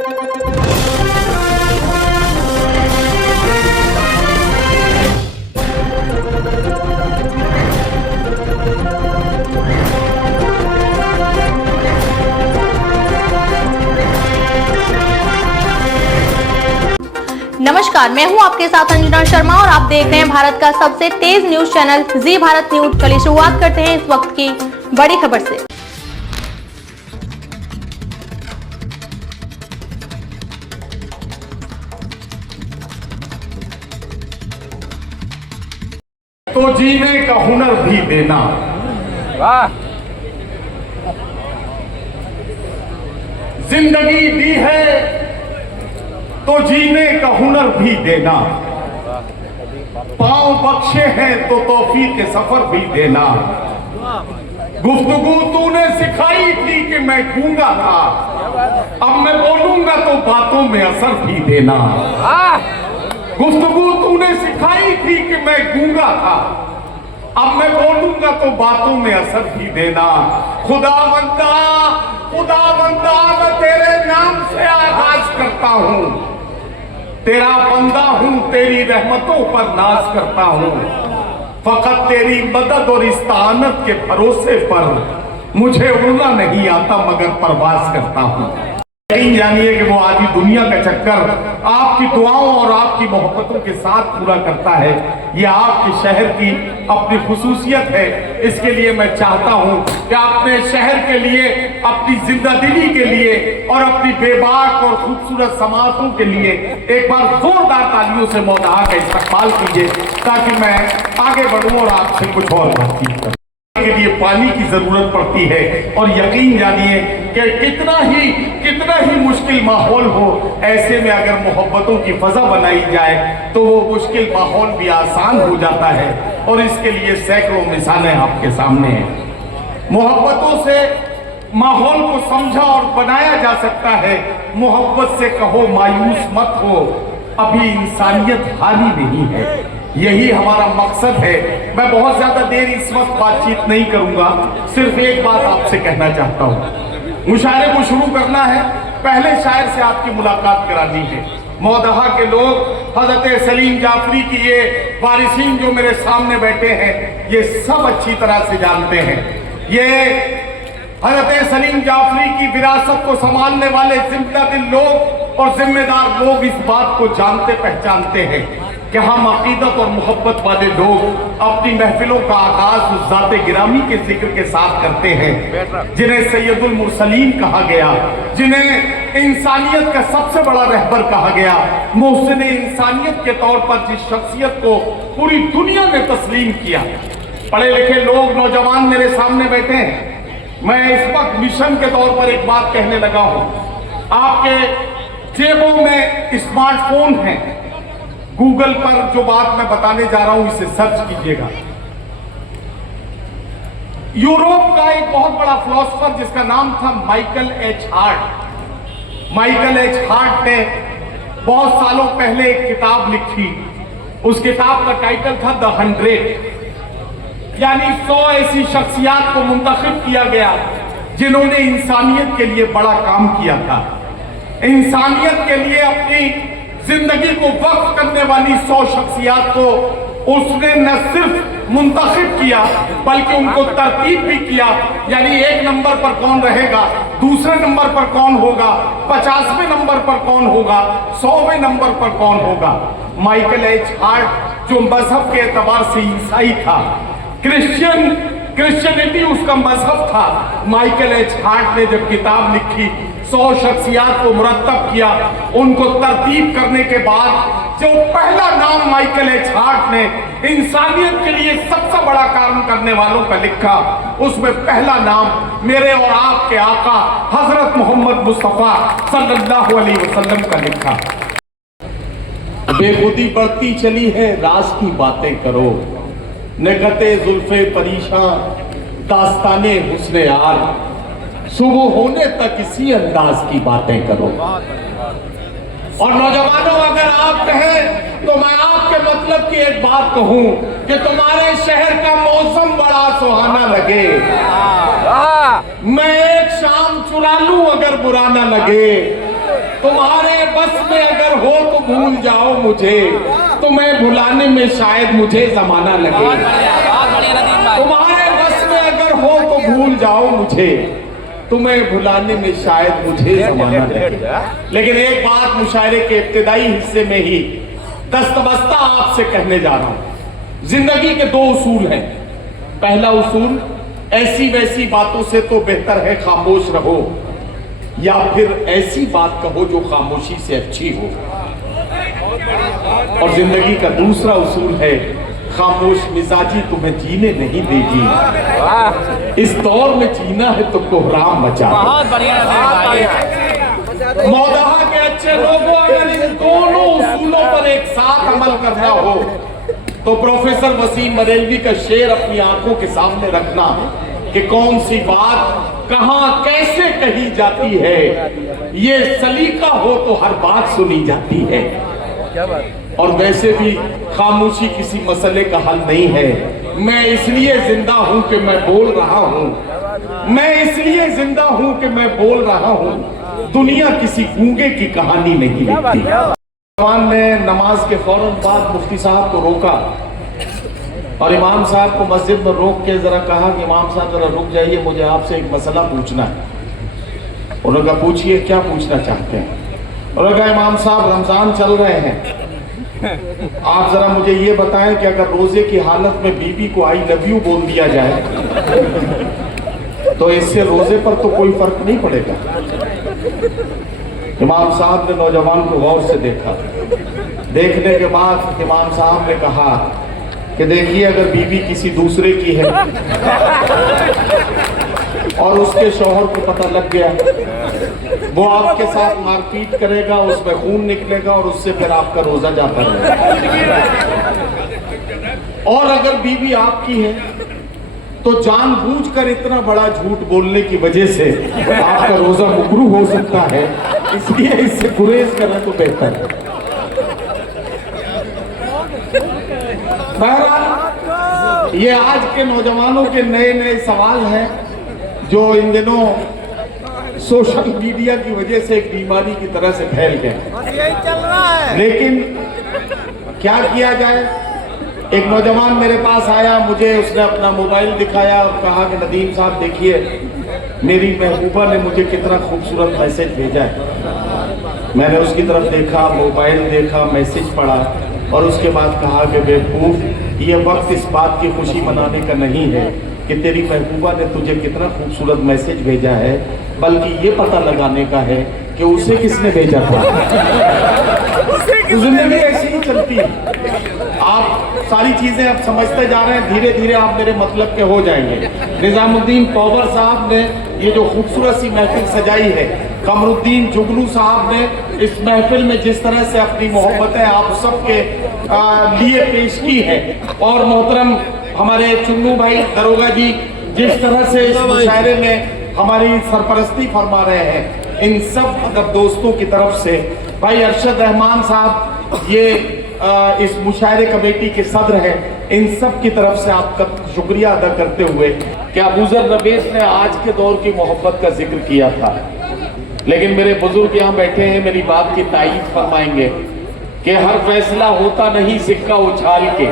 नमस्कार, मैं हूं आपके साथ अंजना शर्मा और आप देख रहे हैं भारत का सबसे तेज न्यूज चैनल जी भारत न्यूज। चलिए शुरुआत करते हैं इस वक्त की बड़ी खबर से। तो जीने का हुनर भी देना। वाह। जिंदगी दी है तो जीने का हुनर भी देना। पांव बख्शे हैं तो तौफीक के सफर भी देना। गुफ्तगू तूने सिखाई थी कि मैं गूंगा था, अब मैं बोलूंगा तो बातों में असर भी देना। गुफ्तगू तूने सिखाई थी कि मैं गूंगा था, अब मैं बोलूंगा तो बातों में असर भी देना। खुदावंदा खुदावंदा मैं तेरे नाम से आगाज करता हूं, तेरा बंदा हूं, तेरी रहमतों पर नाज करता हूं। फकत तेरी मदद और इस्तानत के भरोसे पर मुझे उड़ना नहीं आता मगर परवाज करता हूं। यकीन जानिए कि वो आधी दुनिया का चक्कर आपकी दुआओं और आपकी मोहब्बतों के साथ पूरा करता है। ये आपके शहर की अपनी खुसूसियत है। इसके लिए मैं चाहता हूं कि अपने शहर के लिए, अपनी जिंदगी के लिए और अपनी बेबाक और खूबसूरत समातों के लिए एक बार जोरदार तालियों से मौदहा का इस्तकबाल कीजिए, ताकि मैं आगे बढ़ूं और आपसे कुछ और बातचीत करूं। के लिए पानी की जरूरत पड़ती है और यकीन जानिए कि कितना ही मुश्किल माहौल हो, ऐसे में अगर मोहब्बतों की फजा बनाई जाए तो वो मुश्किल माहौल भी आसान हो जाता है। और इसके लिए सैकड़ों मिसालें आपके सामने हैं। मोहब्बतों से माहौल को समझा और बनाया जा सकता है। मोहब्बत से कहो मायूस मत हो, अभी इंसानियत हारी नहीं है। यही हमारा मकसद है। मैं बहुत ज्यादा देर इस वक्त बातचीत नहीं करूंगा, सिर्फ एक बात आपसे कहना चाहता हूं। मुशायरे को शुरू करना है, पहले शायर से आपकी मुलाकात करानी है। मौदहा के लोग हजरत सलीम जाफरी की ये वारिसीन जो मेरे सामने बैठे हैं, ये सब अच्छी तरह से जानते हैं। ये हजरत सलीम जाफरी की विरासत को संभालने वाले जिम्मेदार लोग और जिम्मेदार लोग इस बात को जानते पहचानते हैं कि हम अकीदत और मोहब्बत वाले लोग अपनी महफिलों का आगाज उस जाते गिरामी के जिक्र के साथ करते हैं जिन्हें सैयदुल मुरसलीन कहा गया, जिन्हें इंसानियत का सबसे बड़ा रहबर कहा गया, मोहसिन इंसानियत के तौर पर जिस शख्सियत को पूरी दुनिया ने तस्लीम किया। पढ़े लिखे लोग, नौजवान मेरे सामने बैठे हैं। मैं इस वक्त मिशन के तौर पर एक बात कहने लगा हूं। आपके जेबों में स्मार्टफोन है, गूगल पर जो बात मैं बताने जा रहा हूं इसे सर्च कीजिएगा। यूरोप का एक बहुत बड़ा फिलोसोफर जिसका नाम था Michael H heart. Michael H heart ने बहुत सालों पहले एक किताब लिखी। उस किताब का टाइटल था द 100, यानी 100 ऐसी शख्सियात को मुंतखब किया गया जिन्होंने इंसानियत के लिए बड़ा काम किया था। इंसानियत के लिए अपनी जिंदगी को वक्फ करने वाली 100 शख्सियात को उसने न सिर्फ मुंतखब किया बल्कि उनको तरतीब भी किया। यानी एक नंबर पर कौन रहेगा, दूसरे नंबर पर कौन होगा, 50वें नंबर पर कौन होगा, 100वें नंबर पर कौन होगा। माइकल एच हार्ट जो मजहब के एतबार से ईसाई था, क्रिश्चियनिटी उसका मजहब था। माइकल एच हार्ट ने जब किताब लिखी, 100 शख्सियात को मुरत्तब किया, उनको तरतीब करने के बाद जो पहला नाम माइकल एच हार्ट ने इंसानियत के लिए सबसे बड़ा काम करने वालों का लिखा, उसमें पहला नाम मेरे और आपके आका हजरत मोहम्मद मुस्तफा सल्लल्लाहु अलैहि वसल्लम का लिखा। बेखुदी बढ़ती चली है, राज की बातें करो, नगते जुल्फे परेशान, दास्ताने हुस्ने यार, सुबह होने तक इसी अंदाज की बातें करो। और नौजवानों, अगर आप कहें तो मैं आपके मतलब की एक बात कहूं कि तुम्हारे शहर का मौसम बड़ा सुहाना लगे, मैं एक शाम चुरा लूं अगर बुरा ना लगे। तुम्हारे बस में अगर हो तो भूल जाओ मुझे, तुम्हें भुलाने में शायद मुझे जमाना लगे। तुम्हारे बस में अगर हो तो भूल जाओ मुझे, तुम्हें भुलाने में शायद मुझे जमाना लगे। लेकिन एक बात मुशायरे के इब्तिदाई हिस्से में ही दस्तबस्ता आपसे कहने जा रहा हूं। जिंदगी के दो उसूल हैं। पहला उसूल, ऐसी वैसी बातों से तो बेहतर है खामोश रहो, या फिर ऐसी बात कहो जो खामोशी से अच्छी हो। और जिंदगी का दूसरा उसूल है, खामोश मिजाजी तुम्हें जीने नहीं देगी, इस दौर में जीना है तो कोहराम मचा। मौदहा के अच्छे लोगों, अगर इन दोनों उसूलों पर एक साथ अमल करना हो तो प्रोफेसर वसीम बरेलवी का शेर अपनी आंखों के सामने रखना कि कौन सी बात कहां कैसे कही जाती है, ये सलीका हो तो हर बात सुनी जाती है। और वैसे भी खामोशी किसी मसले का हल नहीं है। मैं इसलिए जिंदा हूं कि मैं बोल रहा हूं, मैं इसलिए जिंदा हूं कि मैं बोल रहा हूं। दुनिया किसी गूंगे की कहानी नहीं लिखती। जवान ने नमाज के फौरन बाद मुफ्ती साहब को रोका और इमाम साहब को मस्जिद में रोक के जरा कहा कि इमाम साहब जरा रुक जाइए, मुझे आपसे एक मसला पूछना है। उन्होंने कहा पूछिए, क्या पूछना चाहते हैं? उन्होंने कहा इमाम साहब रमजान चल रहे हैं, आप जरा मुझे ये बताएं कि अगर रोजे की हालत में बीवी को आई लव यू बोल दिया जाए तो इससे रोजे पर तो कोई फर्क नहीं पड़ेगा। इमाम साहब ने नौजवान को गौर से देखा। देखने के बाद इमाम साहब ने कहा कि देखिए, अगर बीवी किसी दूसरे की है और उसके शौहर को पता लग गया, वो आपके साथ मारपीट करेगा, उसमें खून निकलेगा और उससे फिर आपका रोजा जाता रहेगा। और अगर बीवी आपकी है तो जानबूझकर इतना बड़ा झूठ बोलने की वजह से आपका रोजा मुकरू हो सकता है, इसलिए इससे गुरेज करना तो बेहतर है। बहरहाल ये आज के नौजवानों के नए नए सवाल हैं जो इन दिनों सोशल मीडिया की वजह से एक बीमारी की तरह से फैल गए। लेकिन क्या किया जाए? एक नौजवान मेरे पास आया, मुझे उसने अपना मोबाइल दिखाया और कहा कि नदीम साहब देखिए, मेरी महबूबा ने मुझे कितना खूबसूरत मैसेज भेजा है। मैंने उसकी तरफ देखा, मोबाइल देखा, मैसेज पढ़ा और उसके बाद कहा कि बेवकूफ, ये वक्त इस बात की खुशी मनाने का नहीं है कि तेरी महबूबा ने तुझे कितना खूबसूरत मैसेज भेजा है, बल्कि ये पता लगाने का है कि उसे किसने भेजा था। जिंदगी ऐसी ही चलती है। आप सारी चीजें अब समझते जा रहे हैं, धीरे धीरे आप मेरे मतलब के हो जाएंगे। निजामुद्दीन पौवर साहब ने ये जो खूबसूरत सी महफिल सजाई है, कमरुद्दीन जुगनू साहब ने इस महफिल में जिस तरह से अपनी मोहब्बतें आप सबके लिए पेश की है, और मोहतरम हमारे चुन्नू भाई दरोगा जी जिस तरह से इस मुशायरे में हमारी सरपरस्ती फरमा रहे हैं, इन सब अदब दोस्तों की तरफ से, भाई अरशद रहमान साहब ये इस मुशायरे कमेटी के सदर हैं, इन सब की तरफ से आपका शुक्रिया अदा करते हुए कि अबूजर रबीस ने आज के दौर की मोहब्बत का जिक्र किया था, लेकिन मेरे बुजुर्ग यहाँ बैठे हैं, मेरी बात की तायीद फरमाएंगे कि हर फैसला होता नहीं सिक्का उछाल के,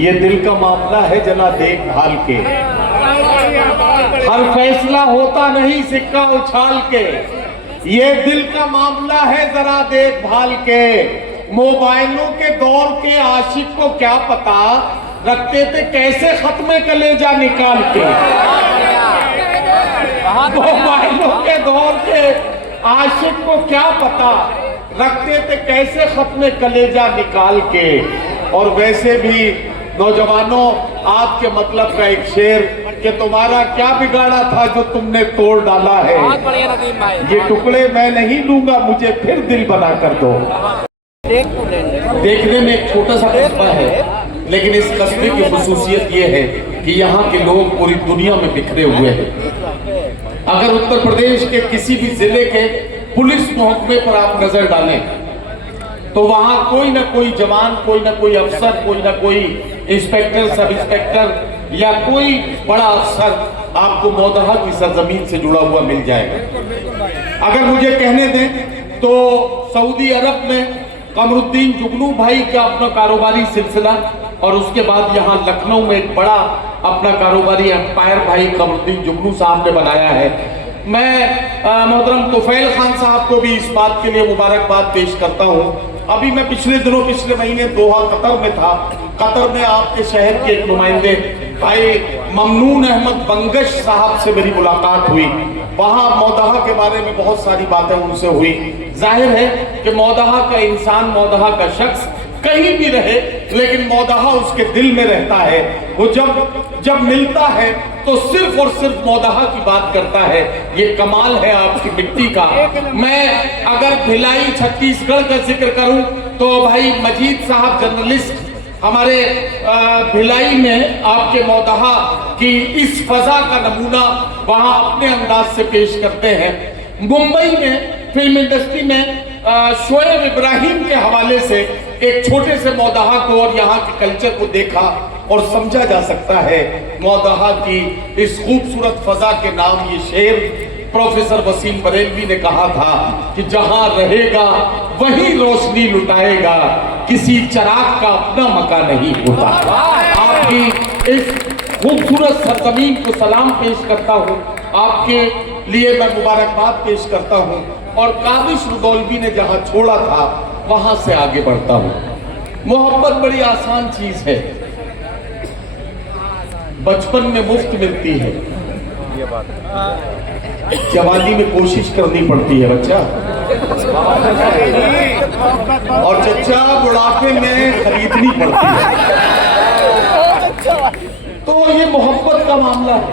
ये दिल का मामला है जना देखभाल के। हर फैसला होता नहीं सिक्का उछाल के, ये दिल का मामला है जरा देखभाल के। मोबाइलों के दौर के आशिक को क्या पता रखते थे कैसे खत्म कलेजा निकाल के। मोबाइलों के दौर के आशिक को क्या पता रखते थे कैसे खत्म कलेजा निकाल के। और वैसे भी नौजवानों, आपके मतलब का एक शेर कि तुम्हारा क्या बिगाड़ा था जो तुमने तोड़ डाला है, ये टुकड़े मैं नहीं लूंगा, मुझे फिर दिल बना कर दो। देखने में एक छोटा सा कस्बा है, लेकिन इस कस्बे की खुसूसियत ये है कि यहाँ के लोग पूरी दुनिया में बिखरे हुए हैं। अगर उत्तर प्रदेश के किसी भी जिले के पुलिस महकमे पर आप नजर डालें तो वहां कोई ना कोई जवान, कोई ना कोई अफसर, कोई ना कोई इंस्पेक्टर, सब इंस्पेक्टर या कोई बड़ा अफसर आपको मौदहा की सरजमीन से जुड़ा हुआ मिल जाएगा। अगर मुझे कहने दें तो सऊदी अरब में कमरुद्दीन जुगनू भाई का अपना कारोबारी सिलसिला, और उसके बाद यहाँ लखनऊ में एक बड़ा अपना कारोबारी एम्पायर भाई कमरुद्दीन जुगनू साहब ने बनाया है। मैं मोहतरम तुफैल खान साहब को भी इस बात के लिए मुबारकबाद पेश करता हूँ। अभी मैं पिछले महीने दोहा कतर में था। कतर में आपके शहर के एक नुमाइंदे भाई ममनून अहमद बंगश साहब से मेरी मुलाकात हुई। वहाँ मौदहा के बारे में बहुत सारी बातें उनसे हुई। जाहिर है कि मौदहा का इंसान, मौदहा का शख्स कहीं भी रहे, लेकिन मौदहा उसके दिल में रहता है। वो जब मिलता है तो सिर्फ और सिर्फ मौदहा की बात करता है। ये कमाल है आपकी मिट्टी का। मैं अगर भिलाई छत्तीसगढ़ का जिक्र करूं तो भाई मजीद साहब जर्नलिस्ट हमारे भिलाई में आपके मौदहा की इस फजा का नमूना वहां अपने अंदाज से पेश करते हैं। मुंबई में फिल्म इंडस्ट्री में शोएब इब्राहिम के हवाले से एक छोटे से मौदहा को और यहाँ के कल्चर को देखा और समझा जा सकता है। मौदहा की इस खूबसूरत फजा के नाम ये शेर प्रोफेसर वसीम बरेलवी ने कहा था कि जहां रहेगा वही रोशनी लुटाएगा, किसी चराग का अपना मकान नहीं होता। आपकी इस खूबसूरत सरजमीन को सलाम पेश करता हूं, आपके लिए मैं मुबारकबाद पेश करता हूं, और काबिश रुदौलवी ने जहां छोड़ा था वहां से आगे बढ़ता हूं। मोहब्बत बड़ी आसान चीज है, बचपन में मुफ्त मिलती है, जवानी में कोशिश करनी पड़ती है बच्चा, और चच्चा बुढ़ापे में खरीदनी पड़ती है। तो ये मोहब्बत का मामला है।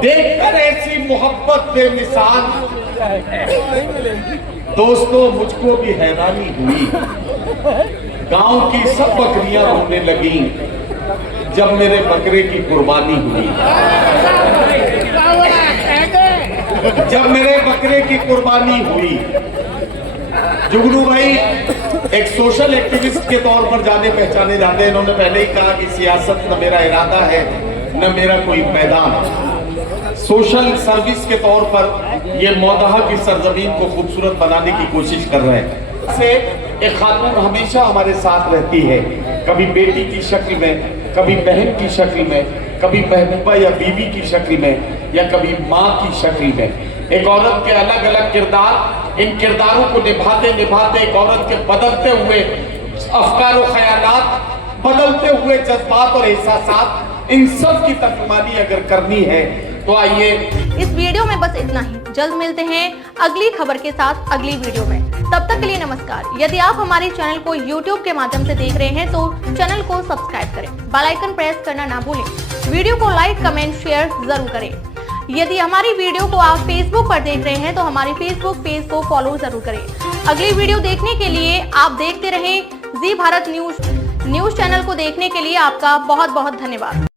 देखकर ऐसी मोहब्बत बेमिसाल दोस्तों मुझको भी हैरानी हुई। गांव की सब बकरियां रोने लगी जब मेरे बकरे की कुर्बानी हुई। जब मेरे बकरे की कुर्बानी हुई, जुगनू भाई एक सोशल एक्टिविस्ट के तौर पर जाने पहचाने जाते हैं। इन्होंने पहले ही कहा कि सियासत न मेरा इरादा है न मेरा कोई मैदान। सोशल सर्विस के तौर पर ये मौदहा की सरजमीन को खूबसूरत बनाने की कोशिश कर रहे हैं। से एक खातून हमेशा हमारे साथ रहती है, कभी बेटी की शक्ल में, कभी बहन की शक्ल में, कभी महबूबा या बीवी की शक्ल में, या कभी माँ की शक्ल में। एक औरत के अलग अलग किरदार, इन किरदारों को निभाते निभाते एक औरत के बदलते हुए अफकार और ख्यालात, बदलते हुए जज्बात और एहसासात, इन सब की तर्जुमानी अगर करनी है तो आइए। इस वीडियो में बस इतना ही। जल्द मिलते हैं अगली खबर के साथ अगली वीडियो में। तब तक के लिए नमस्कार। यदि आप हमारे चैनल को YouTube के माध्यम से देख रहे हैं तो चैनल को सब्सक्राइब करें, बेल आइकन प्रेस करना ना भूलें, वीडियो को लाइक, कमेंट, शेयर जरूर करें। यदि हमारी वीडियो को आप Facebook पर देख रहे हैं तो हमारे Facebook पेज को फॉलो जरूर करें। अगली वीडियो देखने के लिए आप देखते रहें जी भारत न्यूज चैनल को। देखने के लिए आपका बहुत बहुत धन्यवाद।